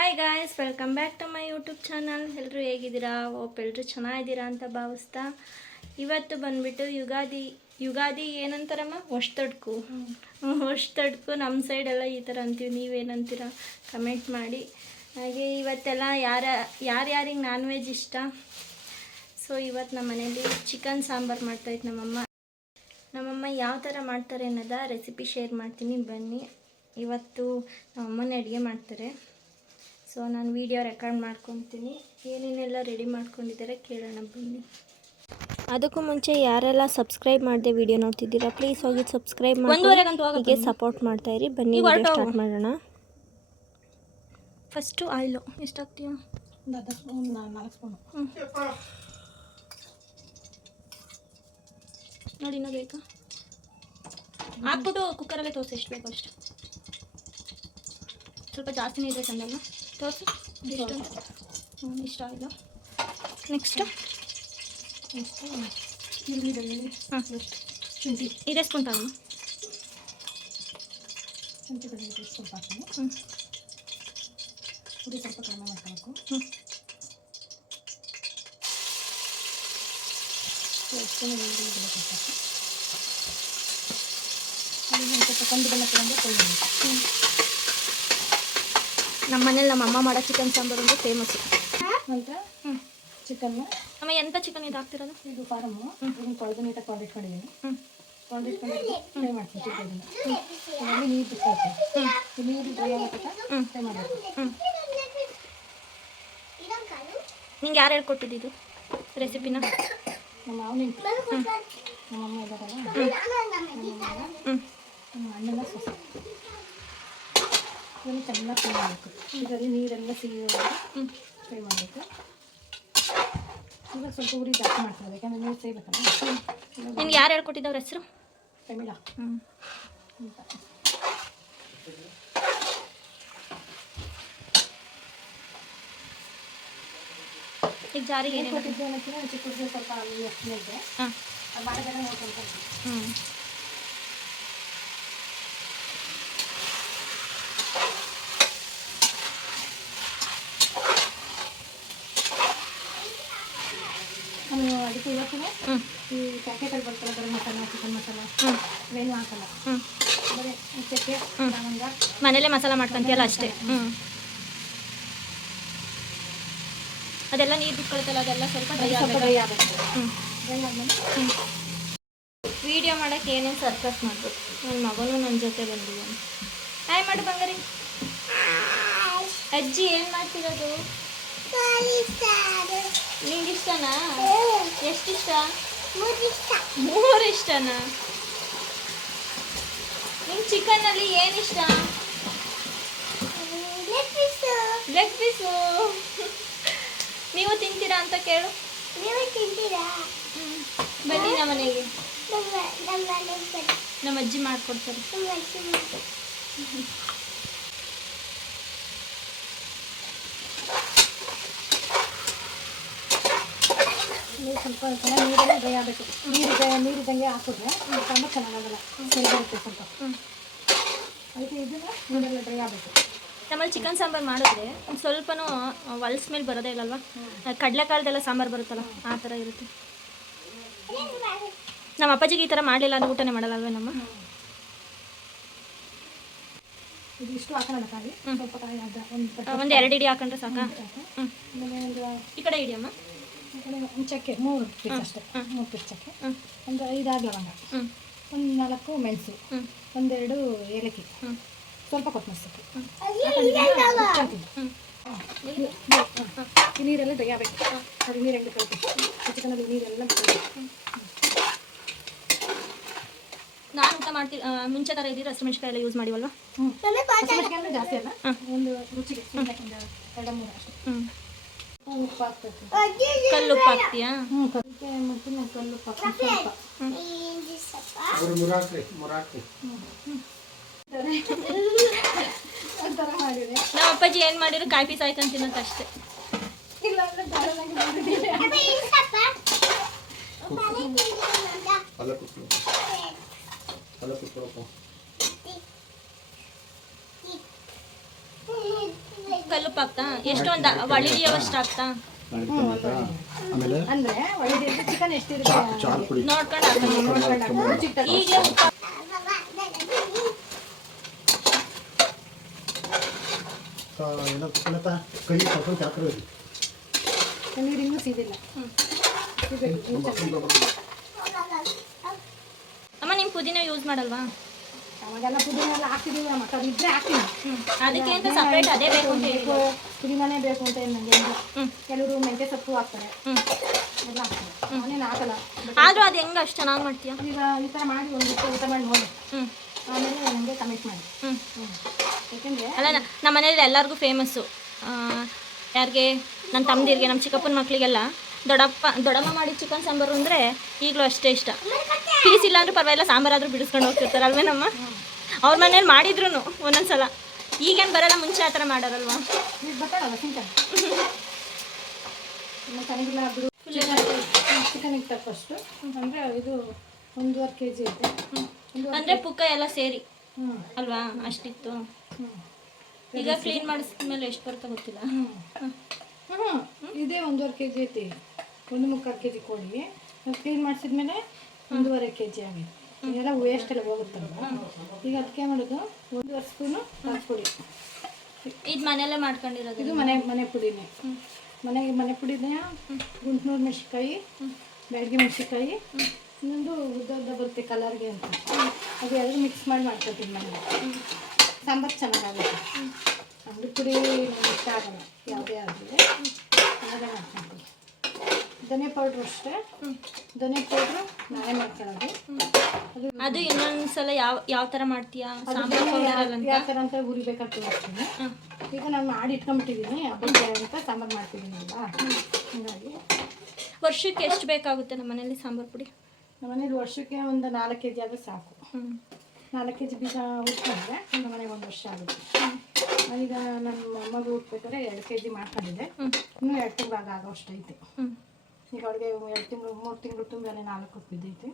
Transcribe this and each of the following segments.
Hi guys welcome back to my YouTube channel ಎಲ್ಲರೂ ಹೇಗಿದ್ದೀರಾ? ಓಪ್ ಎಲ್ಲರೂ ಚೆನ್ನಾಗಿದ್ದೀರಾ ಅಂತ ಭಾವಿಸ್ತಾ. ಇವತ್ತು ಬಂದ್ಬಿಟ್ಟು ಯುಗಾದಿ ಯುಗಾದಿ ಏನಂತಾರಮ್ಮ? ಹೊಸ್ತಡ್ಕು ಹೊಸ್ತಡ್ಕು ನಮ್ಮ ಸೈಡೆಲ್ಲ ಈ ಥರ ಅಂತೀವಿ. ನೀವೇನಂತೀರ? ಕಮೆಂಟ್ ಮಾಡಿ. ಹಾಗೆ ಇವತ್ತೆಲ್ಲ ಯಾರ, ಯಾರ್ಯಾರಿಗೆ ನಾನ್ ವೆಜ್ ಇಷ್ಟ? ಸೊ ಇವತ್ತು ನಮ್ಮ ಮನೇಲಿ ಚಿಕನ್ ಸಾಂಬಾರು ಮಾಡ್ತಾಯಿತ್ತು ನಮ್ಮಮ್ಮ. ನಮ್ಮಮ್ಮ ಯಾವ ಥರ ಮಾಡ್ತಾರೆ ಅನ್ನೋದ ರೆಸಿಪಿ ಶೇರ್ ಮಾಡ್ತೀನಿ. ಬನ್ನಿ. ಇವತ್ತು ನಮ್ಮಮ್ಮನೇ ಅಡುಗೆ ಮಾಡ್ತಾರೆ. ಸೊ ನಾನು ವಿಡಿಯೋ ರೆಕಾರ್ಡ್ ಮಾಡ್ಕೊತೀನಿ. ಏನೇನೆಲ್ಲ ರೆಡಿ ಮಾಡ್ಕೊಂಡಿದ್ದಾರೆ ಕೇಳೋಣ ಬನ್ನಿ. ಅದಕ್ಕೂ ಮುಂಚೆ ಯಾರೆಲ್ಲ ಸಬ್ಸ್ಕ್ರೈಬ್ ಮಾಡದೆ ವಿಡಿಯೋ ನೋಡ್ತಿದ್ದೀರಾ ಪ್ಲೀಸ್ ಹೋಗಿ ಸಬ್ಸ್ಕ್ರೈಬ್ ಮಾಡಿ ಹೀಗೆ ಸಪೋರ್ಟ್ ಮಾಡ್ತಾ ಇರಿ. ಬನ್ನಿ ಸ್ಟಾರ್ಟ್ ಮಾಡೋಣ. ಫಸ್ಟು ಆಯಿಲು ಎಷ್ಟಾಗ್ತೀಯಾ? ನೋಡಿ ಇನ್ನೂ ಬೇಕಾ? ಹಾಕ್ಬಿಟ್ಟು ಕುಕ್ಕರಲ್ಲೇ ತೋರಿಸಿ ಎಷ್ಟು ಬೇಕು ಅಷ್ಟು. ಸ್ವಲ್ಪ ಜಾಸ್ತಿನೇ ಇದೆ ಚಂದಲ್ಲ ತೋರಿಸಿ ಇಷ್ಟು ಹ್ಞೂ ಇಷ್ಟ ಆಯಿತು ನೆಕ್ಸ್ಟು ಹಾಂ ಶುಂಠಿ ಇದೇ ಸ್ಪೂನ್ ತಗೋಣ ಶುಂಠಿ ಬೆಳ್ಳುಳ್ಳಿ ಸ್ವಲ್ಪ ಹಾಕೋಣ ಹ್ಞೂ ಪುಡಿ ಸ್ವಲ್ಪ ಕಡಿಮೆ ಮಾಡ್ಕೋಬೇಕು ಹ್ಞೂ ಎಷ್ಟು ಈರುಳ್ಳಿ ಬೆಳೆ ಸ್ವಲ್ಪ ಅದನ್ನ ಒಂದ್ ಸ್ವಲ್ಪ ಕಂದು ಬಣ್ಣ ತಗೊಂಡು ಕೊಯ್ಯಬೇಕು ನಮ್ಮ ಮನೇಲಿ ನಮ್ಮ ಅಮ್ಮ ಮಾಡೋ ಚಿಕನ್ ಸಾಂಬಾರು ಅಂದರೆ ಫೇಮಸ್ಸು ನಂತರ? ಹ್ಞೂ ಚಿಕನ್ನು ಅಮ್ಮ ಎಂಥ ಚಿಕನ್ ಇದು ಹಾಕ್ತಿರೋದು? ಇದು ಫಾರಮ್ಮು ಇದನ್ನು ತೊಳೆದು ನೀಟಾಗಿ ತೊಳೆದಿಟ್ಕೊಂಡಿದ್ದೀನಿ ಹ್ಞೂ ತೊಳೆದಿಟ್ಕೊಂಡು ಫ್ರೈ ಮಾಡ್ತೀನಿ ಚಿಕನ್ ಅದರಲ್ಲಿ ನೀರು ಈ ನೀರು ಡ್ರೈ ಆಗೋ. ಫ್ರೈ ಮಾಡಬೇಕು. ಹ್ಞೂ ನಿಂಗೆ ಯಾರು ಹೇಳ್ಕೊಟ್ಟಿದ್ದು ರೆಸಿಪಿನ ನಮ್ಮ ಮಾವನ ನಮ್ಮ ಅಮ್ಮ ಇದ್ದಾರಲ್ಲ? ನಮ್ಮ ಅಣ್ಣನ ಸೊಸೆ. ಇದನ್ನು ಚೆನ್ನಾಗಿ ಫ್ರೈ ಮಾಡಬೇಕು. ಇದರಲ್ಲಿ ನೀರೆಲ್ಲ ಸಿಗುವಾಗ ಫ್ರೈ ಮಾಡಬೇಕು. ಇವಾಗ ಸ್ವಲ್ಪ ಉರಿ ಜಾಸ್ತಿ ಮಾಡ್ತಾರೆ ಯಾಕಂದರೆ ನೀರು ಸೇಬೇಕಲ್ಲ ನಿಮ್ಗೆ ಯಾರು ಹೇಳ್ಕೊಟ್ಟಿದ್ದವ್ರ ಹೆಸರು? ಪ್ರಮಿಳ. ಹ್ಞೂ ಈಗ ಜಾರಿಗೆ ಏನು ಕೊಟ್ಟಿದ್ದೆ ಅನ್ನೋಕ್ಕಿಂತ ಚಿಕ್ಕ ಸ್ವಲ್ಪ ಅಲ್ಲಿ ಎಷ್ಟು ಹ್ಞೂ ನಾನು ಅದಕ್ಕೆ ಇವತ್ತು ಹ್ಞೂ ಈ ಪ್ಯಾಕೆಟಲ್ಲಿ ಬರ್ತಲ್ಲ ಗರಂ ಮಸಾಲ ಚಿಕನ್ ಮಸಾಲ ಹ್ಞೂ ಹ್ಞೂ ಬರೀ ಚಕ್ಕೆ ಲವಂಗ ಮನೇಲೇ ಮಸಾಲ ಮಾಡ್ಕೊಂತೀಯಲ್ಲ ಅಷ್ಟೇ. ಹ್ಞೂ ಅದೆಲ್ಲ ನೀರು ಬಿಟ್ಕೊಳ್ತಲ್ಲ ಅದೆಲ್ಲ ಸ್ವಲ್ಪ ಡ್ರೈ ಆಗಬೇಕು ಹ್ಞೂ ಡ್ರೈ ಆದ್ಮೇಲೆ? ವಿಡಿಯೋ ಮಾಡೋಕ್ಕೆ ಏನೇನು ಸರ್ಕಸ್ ಮಾಡ್ಬೇಕು? ನನ್ನ ಮಗನೂ ನನ್ನ ಜೊತೆ ಬಂದಿದ್ದಾನೆ. ಹಾಯ್ ಮಾಡು ಬಂಗಾರಿ. ಅಜ್ಜಿ ಏನು ಮಾಡ್ತಿರೋದು? ನಿಂಗೆ ಇಷ್ಟನಾ ಎಷ್ಟಿಷ್ಟ? ಮೂರು ಇಷ್ಟನಾ ನಿಂಗೆ ಚಿಕನಲ್ಲಿ ಏನು ಇಷ್ಟ? ಲೆಗ್ ಪೀಸು ನೀವು ತಿಂತೀರಾ ಅಂತ ಕೇಳು. ಹ್ಮ್. ಬನ್ನಿ ನಮ್ಮ ಮನೆಗೆ. ನಮ್ಮ ಅಜ್ಜಿ ಮಾಡ್ಕೊಡ್ತಾರೆ. ನೀರು ಸ್ವಲ್ಪ ಚೆನ್ನಾಗಿ ನೀರೆಲ್ಲ ಡ್ರೈ ಆಗಬೇಕು. ನೀರು ನೀರಿದ್ದಂಗೆ ಹಾಕಿದ್ರೆ ತುಂಬ ಚೆನ್ನಾಗಾಗಲ್ಲ ಸರಿ ಬರುತ್ತೆ ಸ್ವಲ್ಪ. ಅದಕ್ಕೆ ಇದನ್ನ ನೀರೆಲ್ಲ ಡ್ರೈ ಆಗಬೇಕು. ನಮ್ಮಲ್ಲಿ ಚಿಕನ್ ಸಾಂಬಾರು ಮಾಡಿದ್ರೆ ಒಂದು ಸ್ವಲ್ಪನೂ ಹೊಲಸ ಮೇಲೆ ಬರೋದೇ ಇಲ್ಲಲ್ವಾ? ಕಡಲೆಕಾಲದೆಲ್ಲ ಸಾಂಬಾರು ಬರುತ್ತಲ್ಲ ಆ ಥರ ಇರುತ್ತೆ. ನಮ್ಮ ಅಪ್ಪಾಜಿಗೆ ಈ ಥರ ಮಾಡಲಿಲ್ಲ ಅಂದ್ರೆ ಊಟನೇ ಮಾಡಲ್ಲಲ್ವೇ ನಮ್ಮ? ಇದು ಇಷ್ಟು ಹಾಕೋಣ ಖಾಲಿ ಸ್ವಲ್ಪ ಕಾಯಿ ಒಂದು ಒಂದು ಎರಡು ಇಡಿ ಹಾಕೊಂಡ್ರೆ ಸಾಕಾ? ಈ ಕಡೆ ಕಡೆ ಒಂದು ಚಕ್ಕೆ ಮೂರು ಪೀಸ್ ಅಷ್ಟೇ. ಮೂರು ಪೀಸ್ ಚಕ್ಕೆ. ಒಂದು ಐದಾರು ಲವಂಗ. ಹ್ಞೂ ಒಂದು ನಾಲ್ಕು ಮೆಣಸು. ಹ್ಞೂ ಒಂದೆರಡು ಏಲಕ್ಕಿ. ಹ್ಞೂ ಸ್ವಲ್ಪ ಕೊತ್ತಂಬರಿ ಸೊಪ್ಪು. ನೀರೆಲ್ಲ ಡ್ರೈ ಆಗಬೇಕು. ಅದು ನೀರು ಹೆಂಗೆ ಕಳ್ಬೇಕು ಚಿಕನಲ್ಲಿ ನೀರೆಲ್ಲ ನಾನು ಊಟ ಮಾಡ್ತೀನಿ ಮುಂಚೆ ಥರ ಇದ್ದೀರಿ? ಹಸಿಮೆಣ್ಸಿಕಾಯಿ ಎಲ್ಲ ಯೂಸ್ ಮಾಡಿವಲ್ವಾ? ಹ್ಞೂ ಹಸಿಮೆಣಸಿನ್ಕಾಯಿ ಜಾಸ್ತಿ ಅಲ್ಲ. ಒಂದು ರುಚಿಗೆ ಎರಡು ಮೂರು ಅಷ್ಟು. ಹ್ಞೂ ಉಪ್ಪು ಕಲ್ಲು ಉಪ್ಪು ಹಾಕ್ತೀಯಾ ಹ್ಞೂ ನಾನು ಕಲ್ಲು ಉಪ್ಪು ಹಾಕ್ತೀನಿ ಒಂಥರ ಮಾಡಿದೆ. ನಮ್ಮ ಅಪ್ಪಾಜಿ ಏನು ಮಾಡಿದ್ರು? ಕಾಯಿ ಪೀಸ್ ಆಯ್ತು ತಿನ್ನೋದು ಅಷ್ಟೇ. ಇಲ್ಲ ಅಂದ್ರೆ ಧಾರಾಳಾಗಿ ಮಾಡಿದ್ದೀನಿ ಅಲ್ಲ ಕೂತ್ಕೊಳ್ಳೋ ಕಲ್ಲು ಹಾಕ್ತಾ ಎಷ್ಟೊಂದು ಒಳಿಡಿಯವಷ್ಟು ಹಾಕ್ತಾ? ಆಮೇಲೆ ಅಂದ್ರೆ ಚಿಕನ್ ಎಷ್ಟಿರುತ್ತೆ ಚಾರ್ ಪುಡಿ ನೋಡ್ಕೊಂಡು ಹಾಕ್ತೀನಿ ನೋಡ್ಕೊಂಡು ಹಾಕು. ರುಚಿಗೆ ತಕ್ಕ- ಏನೋ ಏನಪ್ಪ? ಕೈ ಸ್ವಲ್ಪ ಹಾಕಿರೋದು ನೀರು ಇನ್ನೂ ಸಿದಿಲ್ಲ. ಸಿಗ್ಬೇಕು, ಅಮ್ಮ ನಿಮ್ ಪುದೀನ ಯೂಸ್ ಮಾಡಲ್ವಾ? ಅವಾಗೆಲ್ಲ ಪುದೀನ ಎಲ್ಲ ಹಾಕ್ತಿದೀವಿ ಅಮ್ಮ ಕರ್ ಇದ್ರೆ ಹಾಕ್ತೀನಿ. ಅದಕ್ಕೆ ಅಂತ ಸಪ್ರೇಟ್ ಅದೇ ಬೇಕು ಅಂತ ಹೇಳಿ ಬೇಕು ಪುದೀನನೇ ಬೇಕು ಅಂತ ಏನು ನನಗೆ ಹ್ಞೂ ಕೆಲವರು ಮೆಂತ್ಯ ಸೊಪ್ಪು ಹಾಕ್ತಾರೆ. ಹ್ಞೂ ಎಲ್ಲ ಹಾಕ್ತಾರೆ ನಾನೇನು ಹಾಕಲ್ಲ. ಆದರೂ ಅದು ಹೆಂಗೆ ಅಷ್ಟು ಚೆನ್ನಾಗಿ ಮಾಡ್ತೀಯ? ಈಗ ಈ ಥರ ಮಾಡಿ ಒಂದು ಊಟ ಮಾಡಿ ನೋಡಿ. ಆಮೇಲೆ ನನಗೆ ಕಮೆಂಟ್ ಮಾಡಿ. ಯಾಕೆಂದರೆ ಅಲ್ಲ ನಮ್ಮ ಮನೇಲಿ ಎಲ್ಲರಿಗೂ ಫೇಮಸ್ಸು ಯಾರಿಗೆ? ನನ್ನ ತಮ್ಮದಿರಿಗೆ ನಮ್ಮ ಚಿಕ್ಕಪ್ಪನ ಮಕ್ಕಳಿಗೆಲ್ಲ ದೊಡ್ಡಪ್ಪ ದೊಡ್ಡಮ್ಮ ಮಾಡಿ ಚಿಕನ್ ಸಾಂಬಾರು ಅಂದರೆ ಈಗಲೂ ಅಷ್ಟೇ ಇಷ್ಟ. ಪೀಸ್ ಇಲ್ಲ ಪರವಾಗಿಲ್ಲ ಪರವಾಗಿಲ್ಲ ಸಾಂಬಾರಾದರೂ ಬಿಡಿಸ್ಕೊಂಡು ಹೋಗ್ತಿರ್ತಾರೆ ಅಲ್ವೇನಮ್ಮ? ಅವ್ರ ಮನೇಲಿ ಮಾಡಿದ್ರು ಒಂದೊಂದ್ಸಲ. ಈಗೇನು ಬರಲ್ಲ ಮುಂಚೆ ಆ ಥರ ಮಾಡೋರಲ್ವಾ ಅಂದ್ರೆ ಚಿಕನ್ ಫಸ್ಟು ಅಂದರೆ ಇದು ಒಂದೂವರೆ ಕೆ ಜಿ ಒಂದೂವರೆ ಅಂದರೆ ಪುಕ್ಕ ಎಲ್ಲ ಸೇರಿ. ಅಲ್ವಾ? ಅಷ್ಟಿತ್ತು. ಈಗ ಕ್ಲೀನ್ ಮಾಡಿಸಿದ್ಮೇಲೆ ಎಷ್ಟು ಬರ್ತಾ ಗೊತ್ತಿಲ್ಲ. ಹ್ಞೂ ಇದೇ ಒಂದೂವರೆ ಕೆ ಜಿ ಐತಿ. ಒಂದು ಮುಕ್ಕಾಲು ಕೆ ಜಿ ಕೊಡಿ ಕ್ಲೀನ್ ಮಾಡಿಸಿದ್ಮೇಲೆ ಒಂದೂವರೆ ಕೆ ಜಿ ಆಗೈತೆ ಇದೆಲ್ಲ ವೇಸ್ಟ್ ಎಲ್ಲ ಹೋಗುತ್ತಲ್ವ ಈಗ ಅದಕ್ಕೆ ಮಾಡೋದು? ಒಂದು ಸ್ಪೂನು ಪುಡಿ. ಇದು ಮನೆಯಲ್ಲೇ ಮಾಡ್ಕೊಂಡಿರೋದು ಇದು ಮನೆ ಮನೆ ಪುಡಿನೇ. ಮನೆಗೆ ಮನೆ ಪುಡಿನೇ ಗುಂಟ್ನೂರು ಮೆಣಸಿನ್ಕಾಯಿ ಬೆಳಗ್ಗೆ ಮೆಣಸಿನ್ಕಾಯಿ ಇನ್ನೊಂದು ಉದ್ದ ಉದ್ದ ಬರುತ್ತೆ ಕಲರ್ಗೆ ಅಂತ. ಅದು ಎರಡು ಮಿಕ್ಸ್ ಮಾಡಿ ಮಾಡ್ಕೊತೀನಿ ಮನೆಯಲ್ಲಿ ಸಾಂಬಾರು ಚೆನ್ನಾಗಾಗುತ್ತೆ. ಅಂಗಡಿ ಪುಡಿ ಇಷ್ಟ ಆಗಲ್ಲ. ಯಾವುದೇ ಆಗಲಿ. ಚೆನ್ನಾಗೇ ಮಾಡ್ಕೊತೀನಿ ಧನಿಯಾ ಪೌಡ್ರು ಅಷ್ಟೇ. ಧನೆ ಪೌಡ್ರು ನಾನೇ ಮಾಡ್ಕೊಳ್ಳೋದು ಅದು. ಇನ್ನೊಂದ್ಸಲ ಯಾವ ಯಾವ ಥರ ಮಾಡ್ತೀಯಾ? ಸಾಂಬಾರ್ ಪೌಡರ್ ಯಾವ ಅಂತ ಯಾವ ಥರ ಅಂತ ಉರಿಬೇಕಂತ ತೋರಿಸ್ತೀನಿ ಈಗ ನಾನು ಮಾಡಿ ಇಟ್ಕೊಂಬಿಟ್ಟಿದ್ದೀನಿ ಹಬ್ಬಕ್ಕೆ ಅಂತ ಸಾಂಬಾರು ಮಾಡ್ತಿದ್ದೀನಿ ಅಲ್ವಾ? ಹಾಗಾಗಿ. ವರ್ಷಕ್ಕೆ ಎಷ್ಟು ಬೇಕಾಗುತ್ತೆ ನಮ್ಮ ಮನೇಲಿ ಸಾಂಬಾರ್ ಪುಡಿ? ನಮ್ಮ ಮನೇಲಿ ವರ್ಷಕ್ಕೆ ಒಂದು ನಾಲ್ಕು ಕೆ ಜಿ ಆದರೆ ಸಾಕು. ಹ್ಞೂ ನಾಲ್ಕು ಕೆ ಜಿ ಬೀಜ ಉಟ್ಕೊಂಡ್ರೆ ನಮ್ಮ ಮನೆಗೆ ಒಂದು ವರ್ಷ ಆಗುತ್ತೆ. ಈಗ ನಮ್ಮ ಮಗು ಹುಟ್ಬೇಕಾದ್ರೆ ಎರಡು ಕೆ ಜಿ ಮಾಡ್ಕೊಂಡಿದ್ದೆ. ಹ್ಞೂ ಇನ್ನೂ ಎರಡು ತಿಂಗಳಾಗ ಆಗೋ ಅಷ್ಟು ಐತೆ ಹ್ಞೂ ಈಗ ಅವ್ರಿಗೆ ಎರಡು ತಿಂಗಳು ಮೂರು ತಿಂಗಳು ತುಂಬಾನೇ ನಾಲ್ಕು ಬಿದ್ದೈತಿ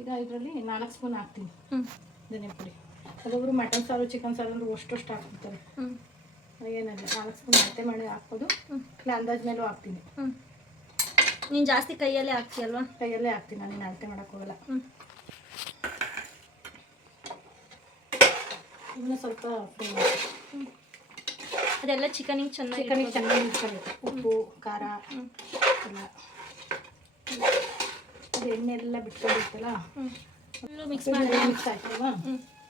ಈಗ ಇದರಲ್ಲಿ ನಾಲ್ಕು ಸ್ಪೂನ್ ಹಾಕ್ತೀನಿ. ಹ್ಞೂ ಧನಿಯಾ ಪುಡಿ. ಅದೊಬ್ಬರು ಮಟನ್ ಸಾರು ಚಿಕನ್ ಸಾರು ಅಂದ್ರೆ ಅಷ್ಟು ಅಷ್ಟು ಹಾಕ್ಬಿಡ್ತಾರೆ ಏನಾದ್ರೆ ಏನಿಲ್ಲ ನಾಲ್ಕು ಸ್ಪೂನ್ ಅಳತೆ ಮಾಡಿ ಹಾಕ್ಬೋದು. ಇಲ್ಲ ಅಂದಾಜು ಮೇಲೂ ಹಾಕ್ತೀನಿ. ನೀನು ಜಾಸ್ತಿ ಕೈಯಲ್ಲೇ ಹಾಕ್ತೀಯಲ್ವಾ? ಕೈಯಲ್ಲೇ ಹಾಕ್ತೀನಿ ನಾನು ಅಳತೆ ಮಾಡೋಕ್ಕೆ ಹೋಗಲ್ಲ. ಹ್ಞೂ ಇನ್ನೂ ಸ್ವಲ್ಪ ಫ್ರೈ ಅದೆಲ್ಲ ಚಿಕನಿಗೆ ಚೆನ್ನಾಗಿ ಚಿಕನಿಗೆ ಚೆನ್ನಾಗಿ ಇಟ್ಕೋಬೇಕು ಉಪ್ಪು ಖಾರ ಎಲ್ಲ. ಅದು ಎಣ್ಣೆ ಎಲ್ಲ ಬಿಟ್ಕೊಂಡಿರ್ತಲ್ಲ ಫುಲ್ಲು ಮಿಕ್ಸ್ ಮಾಡಿ ಮಿಕ್ಸ್ ಆಯ್ತಲ್ವಾ?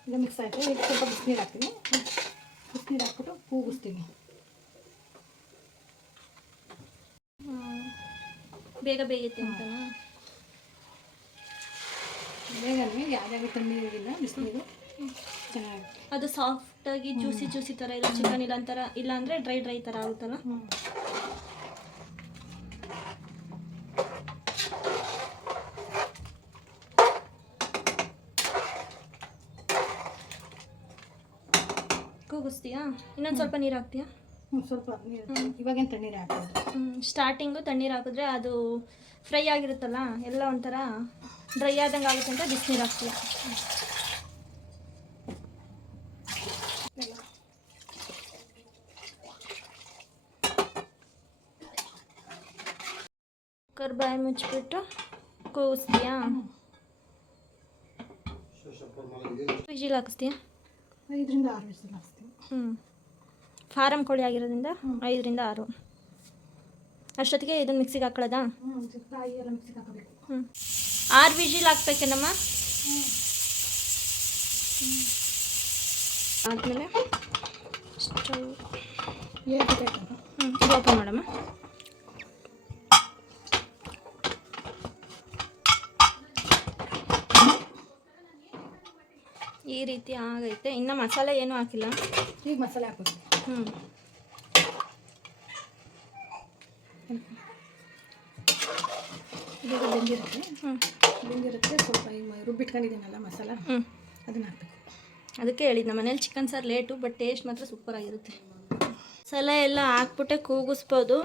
ಈಗ ಮಿಕ್ಸ್ ಆಯ್ತು ಈಗ ಸ್ವಲ್ಪ ಬಿಸಿನೀರು ಹಾಕ್ತೀನಿ. ಬಿಸಿನೀರು ಹಾಕ್ಬಿಟ್ಟು ಕೂಗಿಸ್ತೀನಿ ಬೇಗ ಬೇಯುತ್ತೆ ಅಂತನಾ ಬೇಗನೇ ಯಾವ್ಯಾವ ತಣ್ಣೀರಿಲ್ಲ ಬಿಸಿನೀರು? ಚೆನ್ನಾಗಿರುತ್ತೆ. ಅದು ಸಾಫ್ಟಾಗಿ ಜ್ಯೂಸಿ ಜ್ಯೂಸಿ ಥರ ಇರೋ ಚಿಕನ್ ಇಲ್ಲ ಅಂತಾರ ಇಲ್ಲ ಅಂದರೆ ಡ್ರೈ ಡ್ರೈ ಥರ ಆಗುತ್ತಲ್ಲ? ಕೂಗಿಸ್ತೀಯಾ? ಇನ್ನೊಂದು ಸ್ವಲ್ಪ ನೀರು ಹಾಕ್ತೀಯಾ? ಸ್ವಲ್ಪ ನೀರು ಇವಾಗೇನು ತಣ್ಣೀರು ಹಾಕೋದು ಸ್ಟಾರ್ಟಿಂಗು ತಣ್ಣೀರು ಹಾಕಿದ್ರೆ ಅದು ಫ್ರೈ ಆಗಿರುತ್ತಲ್ಲ ಎಲ್ಲ ಒಂಥರ ಡ್ರೈ ಆದಂಗೆ ಆಗುತ್ತೆ ಅಂತ ಬಿಸಿನೀರು ಹಾಕ್ತೀಯ? ಕುಕ್ಕರ್ ಬಾಯಿ ಮುಚ್ಚಿಬಿಟ್ಟು ಕೂಗಿಸ್ತೀಯಾ ವಿಜಿಲ್ ಹಾಕಿಸ್ತೀಯಾ? ಐದರಿಂದ ಆರು ವಿಜಿಲ್ ಹಾಕ್ತೀವಿ ಹ್ಞೂ ಫಾರಮ್ ಕೋಳಿ ಆಗಿರೋದ್ರಿಂದ ಐದರಿಂದ ಆರು. ಅಷ್ಟೊತ್ತಿಗೆ ಇದನ್ನು ಮಿಕ್ಸಿಗೆ ಹಾಕೊಳ್ಳೋದಾ? ಹ್ಞೂ ಆರು ವಿಜಿಲ್ ಹಾಕ್ಬೇಕೇನಮ್ಮ ಆದಮೇಲೆ? ಸ್ಟವ್ ಹ್ಞೂ ಓಪನ್ ಮಾಡಮ್ಮ ಈ ರೀತಿ ಆಗೈತೆ. ಇನ್ನು ಮಸಾಲೆ ಏನೂ ಹಾಕಿಲ್ಲ. ಈಗ ಮಸಾಲೆ ಹಾಕೋದು. ಹ್ಞೂ ಇದೀಗ ಬೆಂದಿರುತ್ತೆ. ಹ್ಞೂ ಬೆಂದಿರುತ್ತೆ ಸ್ವಲ್ಪ ಈಗ ರುಬ್ಬಿಟ್ಕೊಂಡಿದ್ದೀನಲ್ಲ ಮಸಾಲ. ಹ್ಞೂ ಅದನ್ನು ಹಾಕ್ಬೇಕು. ಅದಕ್ಕೆ ಹೇಳಿದ್ದು ನಮ್ಮ ಮನೇಲಿ ಚಿಕನ್ ಸಾರು ಲೇಟು ಬಟ್ ಟೇಸ್ಟ್ ಮಾತ್ರ ಸೂಪರಾಗಿರುತ್ತೆ ಸಲ ಎಲ್ಲ ಹಾಕ್ಬಿಟ್ಟೆ ಕೂಗಿಸ್ಬೋದು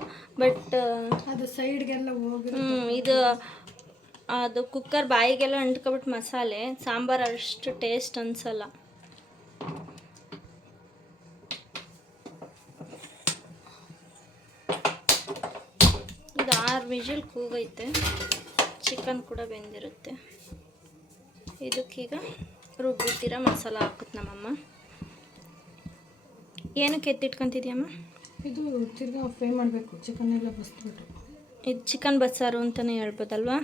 ಬಟ್ ಅದು ಸೈಡ್ಗೆಲ್ಲ ಹೋಗಿ ಹ್ಞೂ ಇದು ಅದು ಕುಕ್ಕರ್ ಬಾಯಿಗೆಲ್ಲ ಅಂಟ್ಕೊಬಿಟ್ಟು ಮಸಾಲೆ ಸಾಂಬಾರು ಅಷ್ಟು ಟೇಸ್ಟ್ ಅನ್ಸಲ್ಲ. ಇದು ಆರು ವಿಜಿಲ್ ಕೂಗೈತೆ. ಚಿಕನ್ ಕೂಡ ಬೆಂದಿರುತ್ತೆ. ಇದಕ್ಕೀಗ ರುಬ್ಬಿಟ್ಟಿರ ಮಸಾಲ ಹಾಕುತ್ತೆ ನಮ್ಮಮ್ಮ. ಏನಕ್ಕೆ ಎತ್ತಿಟ್ಕೊತಿದ್ಯಮ್ಮ? ಇದು ತಿರ್ಗಾ ಫ್ರೈ ಮಾಡಬೇಕು. ಚಿಕನ್ ಎಲ್ಲ ಬಸ್ಬಿಟ್ಟು ಇದು ಚಿಕನ್ ಬಸ್ಸಾರು ಅಂತಲೇ ಹೇಳ್ಬೋದಲ್ವಾ?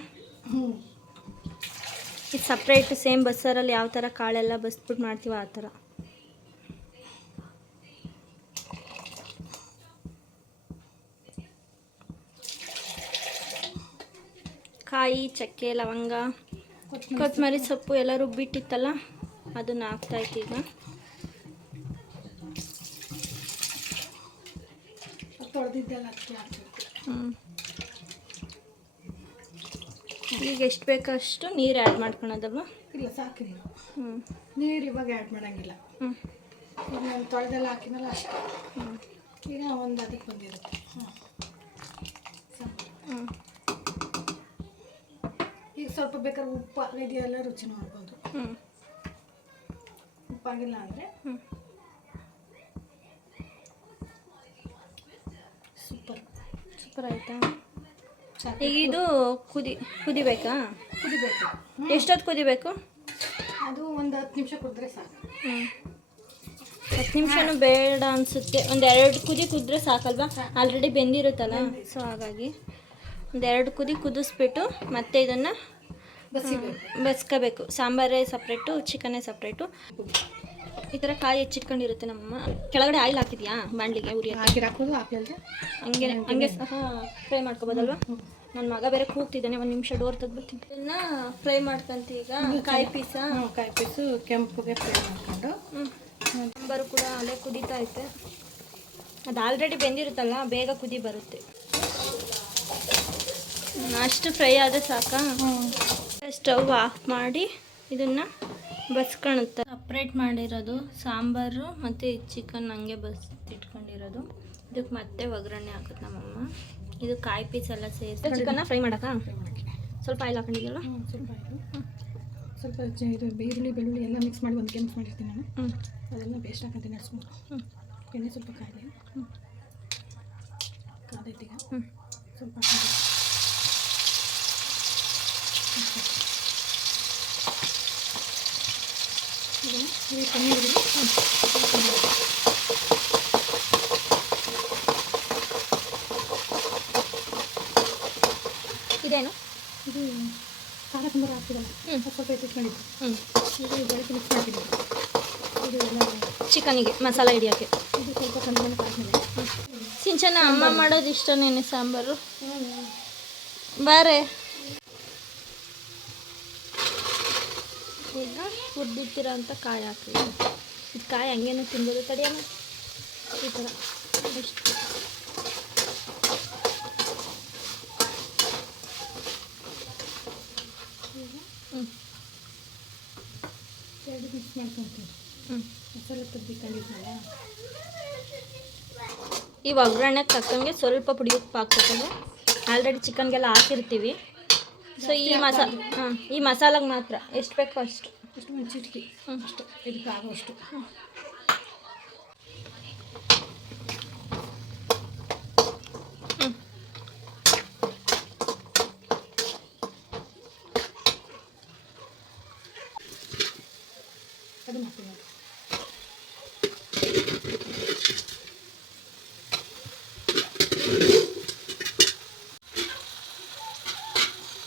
ಇದು ಸಪ್ರೇಟ್ ಸೇಮ್ ಬಸ್ಸಾರಲ್ಲಿ ಯಾವ ಥರ ಕಾಳೆಲ್ಲ ಬಸ್ಬಿಟ್ಟು ಮಾಡ್ತೀವೋ ಆ ಥರ. ಕಾಯಿ ಚಕ್ಕೆ ಲವಂಗ ಕೊತ್ತಂಬರಿ ಸೊಪ್ಪು ಎಲ್ಲ ರುಬ್ಬಿಟ್ಟಿತ್ತಲ್ಲ ಅದನ್ನು ಹಾಕ್ತಾಯ್ತು ಈಗ. ಹ್ಞೂ ಈಗ ಎಷ್ಟು ಬೇಕೋ ಅಷ್ಟು ನೀರು ಆ್ಯಡ್ ಮಾಡ್ಕೊಳೋದಮ್ಮ ಇಲ್ಲ ಸಾಕಿಲ್ಲ ಹ್ಞೂ ನೀರು ಇವಾಗ ಆ್ಯಡ್ ಮಾಡೋಂಗಿಲ್ಲ. ಹ್ಞೂ ಈಗ ನಾನು ತೊಳೆದೆಲ್ಲ ಹಾಕಿನಲ್ಲ ಅಷ್ಟೇ. ಹ್ಞೂ ಈಗ ಒಂದು ಅದಕ್ಕೆ ಬಂದಿರುತ್ತೆ. ಹ್ಞೂ ಸಾಕು. ಹ್ಞೂ ಈಗ ಸ್ವಲ್ಪ ಬೇಕಾದ್ರೆ ಉಪ್ಪು ಇದೆಯೆಲ್ಲ ರುಚಿ ನೋಡ್ಬೋದು. ಹ್ಞೂ ಉಪ್ಪಾಗಿಲ್ಲ ಅಂದರೆ? ಹ್ಞೂ ಸೂಪರ್. ಸೂಪರ್ ಆಯಿತಾ? ಸಾಕು ಈಗ ಇದು ಕುದಿ ಕುದಿಬೇಕಾ? ಕುದಿಬೇಕು. ಎಷ್ಟೊತ್ತು ಕುದಿಬೇಕು? ಅದು ಒಂದು ಹತ್ತು ನಿಮಿಷ ಕುಡಿದ್ರೆ ಸಾಕು. ಹತ್ತು ನಿಮಿಷನೂ ಬೇಡ ಅನಿಸುತ್ತೆ. ಒಂದು ಎರಡು ಕುದಿ ಕುದ್ರೆ ಸಾಕಲ್ವಾ? ಆಲ್ರೆಡಿ ಬೆಂದಿರುತ್ತಲ್ಲ? ಸೊ ಹಾಗಾಗಿ ಒಂದೆರಡು ಕುದಿ ಕುದಿಸ್ಬಿಟ್ಟು ಮತ್ತೆ ಇದನ್ನು ಬಸ್ಕೋಬೇಕು. ಸಾಂಬಾರೇ ಸಪ್ರೇಟು ಚಿಕನ್ನೇ ಸಪ್ರೇಟು ಈ ಥರ ಕಾಯಿ ಹೆಚ್ಚಿಟ್ಕೊಂಡಿರುತ್ತೆ ನಮ್ಮಮ್ಮ ಕೆಳಗಡೆ ಆಯಿಲ್ ಹಾಕಿದ್ಯಾ ಬಾಣಲಿಗೆ ಉರಿ ಹಾಕಿ ಹಾಕೋದು ಹಾಕಿಲ್ದೆ? ಹಂಗೆ ಹಂಗೆ ಸಹ ಫ್ರೈ ಮಾಡ್ಕೋಬೋದಲ್ವಾ? ನನ್ನ ಮಗ ಬೇರೆ ಕೂಗ್ತಿದ್ದಾನೆ ಒಂದು ನಿಮಿಷ ಡೋರ್ ತೆಗ್ದ್ಬಿಟ್ಟಿದ್ದೆ ಇದನ್ನ ಫ್ರೈ ಮಾಡ್ಕಂತ ಈಗ ಕಾಯಿ ಪೀಸ ಕಾಯಿ ಪೀಸು ಕೆಂಪುಗೆ ಫ್ರೈ ಮಾಡ್ಕೊಂಡು. ಸಾಂಬಾರು ಕೂಡ ಅಲ್ಲೇ ಕುದೀತಾ ಐತೆ ಅದು ಆಲ್ರೆಡಿ ಬೆಂದಿರುತ್ತಲ್ಲ ಬೇಗ ಕುದಿ ಬರುತ್ತೆ. ಅಷ್ಟು ಫ್ರೈ ಆದರೆ ಸಾಕಾ? ಸ್ಟವ್ ಆಫ್ ಮಾಡಿ ಇದನ್ನು ಬಸ್ಕೊಳುತ್ತೆ ಸಪ್ರೇಟ್ ಮಾಡಿರೋದು ಸಾಂಬಾರು ಮತ್ತು ಚಿಕನ್ ಹಂಗೆ ಬಸ್ ಇಟ್ಕೊಂಡಿರೋದು. ಇದಕ್ಕೆ ಮತ್ತೆ ಒಗ್ಗರಣೆ ಹಾಕುತ್ತೆ ನಮ್ಮಮ್ಮ. ಇದು ಕಾಯಿ ಪೀಸ್ ಎಲ್ಲ ಸೇರಿಸಿ ಚಿಕನ್ನ ಫ್ರೈ ಮಾಡಕ್ಕ? ಸ್ವಲ್ಪ ಆಯಿಲ್ ಹಾಕೊಂಡಿದ್ಯಲ್ಲ? ಸ್ವಲ್ಪ ಸ್ವಲ್ಪ ಇದು ಈರುಳ್ಳಿ ಬೆಳ್ಳುಳ್ಳಿ ಎಲ್ಲ ಮಿಕ್ಸ್ ಮಾಡಿ ಒಂದು ಕೆಂಪು ಮಾಡಿರ್ತೀನಿ ನಾನು. ಹ್ಞೂ ಅದೆಲ್ಲ ಬೇಸ್ಟ್ ಹಾಕೊಂತೀನಿ ನಡ್ಸ್ಕೊಂಡು. ಹ್ಞೂ ಎಣ್ಣೆ ಸ್ವಲ್ಪ ಕಾಯಿಲೆ ಹ್ಞೂ ಕಾದೈತಿ ಈಗ ಹ್ಞೂ ಸ್ವಲ್ಪ ಹಾಕ್ತೀನಿ. ಈಗ ಈ ಪನ್ನೀರ್ ಇದೆ. ಇದೇನು ಇದು ಖಾರ ಸಾಂಬಾರು ಹಾಕ್ತಿರಲ್ಲ ಹ್ಮ್. ಅದು ಸ್ವಲ್ಪ ಇಟ್ಕೊಂಡಿದ್ದು ಹ್ಞೂ ಈಗ ಬೆಳಗ್ಗೆ ಮಿಕ್ಸ್ ಮಾಡ್ತೀನಿ ಇದು ಎಲ್ಲ ಚಿಕನಿಗೆ ಮಸಾಲ ಹಿಡಿಯೋಕ್ಕೆ. ಇದು ಸ್ವಲ್ಪ ಕಡಿಮೆ ಆದಮೇಲೆ ಸಿಂಚನ ಅಮ್ಮ ಮಾಡೋದು ಇಷ್ಟ ನೀನು ಸಾಂಬಾರು? ಬಾರೆ. ಈಗ ಹುರಿದಿಟ್ಟಿರೋ ಅಂತ ಕಾಯಿ ಹಾಕಿ. ಇದು ಕಾಯಿ ಹಂಗೇನು ತಿನ್ಬೋದು? ತಡಿಯಮ್ಮ. ಈ ಥರ ಇಷ್ಟು ಹ್ಞೂ ಎರಡು ಮಿಕ್ಸ್ ಮಾಡ್ಕೊತೀನಿ ಹ್ಞೂ ಮಸಾಲೆ ತೆಗ್ದಿಕೊಂಡಿದ್ನಲ್ಲ ಈ ಒಗ್ಗರಣೆಗೆ ತಕ್ಕಂಗೆ ಸ್ವಲ್ಪ ಪುಡಿ ಉಪ್ಪು ಹಾಕ್ಬೇಕಂದ್ರೆ ಆಲ್ರೆಡಿ ಚಿಕನ್ಗೆಲ್ಲ ಹಾಕಿರ್ತೀವಿ. ಸೊ ಈ ಮಸಾ ಹಾಂ ಈ ಮಸಾಲಾಗೆ ಮಾತ್ರ ಎಷ್ಟು ಬೇಕು ಅಷ್ಟು. ಅಷ್ಟು ಮುಚ್ಚಿಟ್ಕಿ ಚಿಟಕಿ. ಹ್ಞೂ ಅಷ್ಟು. ಇದಕ್ಕೆ ಆಗೋಷ್ಟು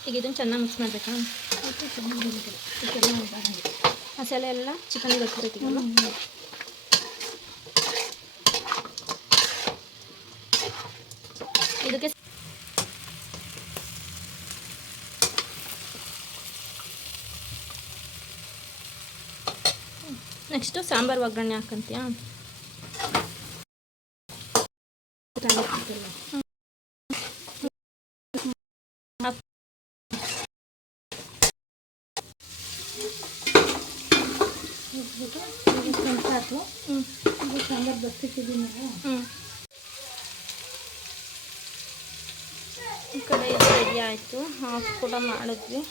ಈಗ ಇದನ್ನು ಚೆನ್ನಾಗಿ ಮಿಕ್ಸ್ ಮಾಡಬೇಕಾ. ಮಸಾಲೆ ಎಲ್ಲ ಚಿಕನ್ಗೆ ಹಚ್ಚಿರ್ತೀವಲ್ಲ ಇದಕ್ಕೆ ನೆಕ್ಸ್ಟು ಸಾಂಬಾರು ಒಗ್ಗರಣೆ ಹಾಕಂತೀಯಾ ಚೆನ್ನಾಗಿರ್ತೈತಲ್ಲ. ಹೋಗ್ಬಿಟ್ಟು ಇದು ಕೆಂಪು ಆಯ್ತು ಹ್ಞೂ ಬಸ್ತಿಟ್ಟಿದ್ದೀನಲ್ಲ ಈ ಕಡೆ ಇದು ರೆಡಿ ಆಯಿತು. ಹಾಫ್ ಕೂಡ ಮಾಡಿದ್ವಿ.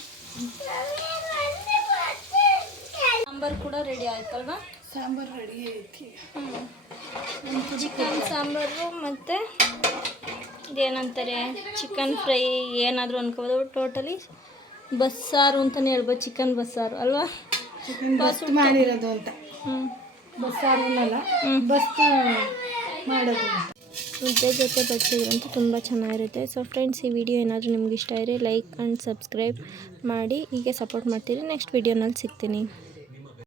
ಸಾಂಬಾರು ಕೂಡ ರೆಡಿ ಆಯ್ತಲ್ವಾ? ಸಾಂಬಾರು ರೆಡಿ ಐತಿ. ಚಿಕನ್ ಸಾಂಬಾರು ಮತ್ತು ಇದೇನಂತಾರೆ? ಚಿಕನ್ ಫ್ರೈ ಏನಾದರೂ ಅನ್ಕೋಬೋದು. ಟೋಟಲಿ ಬಸ್ಸಾರು ಅಂತಲೇ ಹೇಳ್ಬೋದು. ಚಿಕನ್ ಬಸ್ಸಾರು ಅಲ್ವಾ? ಮಾಡಿರೋದು ಅಂತ. ಹ್ಞೂ ಬಸ್ಸಾರು ಅನ್ನಲ್ಲ ಬಸ್ ಮಾಡೋದು. ಮುದ್ದೆ ಜೊತೆ ಬಡಿಸಿದ್ರಂತೂ ತುಂಬ ಚೆನ್ನಾಗಿರುತ್ತೆ. ಸೊ ಫ್ರೆಂಡ್ಸ್ ಈ ವಿಡಿಯೋ ಏನಾದರೂ ನಿಮ್ಗೆ ಇಷ್ಟ ಇದ್ರೆ ಲೈಕ್ ಆ್ಯಂಡ್ ಸಬ್ಸ್ಕ್ರೈಬ್ ಮಾಡಿ ಹೀಗೆ ಸಪೋರ್ಟ್ ಮಾಡ್ತೀರಿ. ನೆಕ್ಸ್ಟ್ ವಿಡಿಯೋನಲ್ಲಿ ಸಿಗ್ತೀನಿ.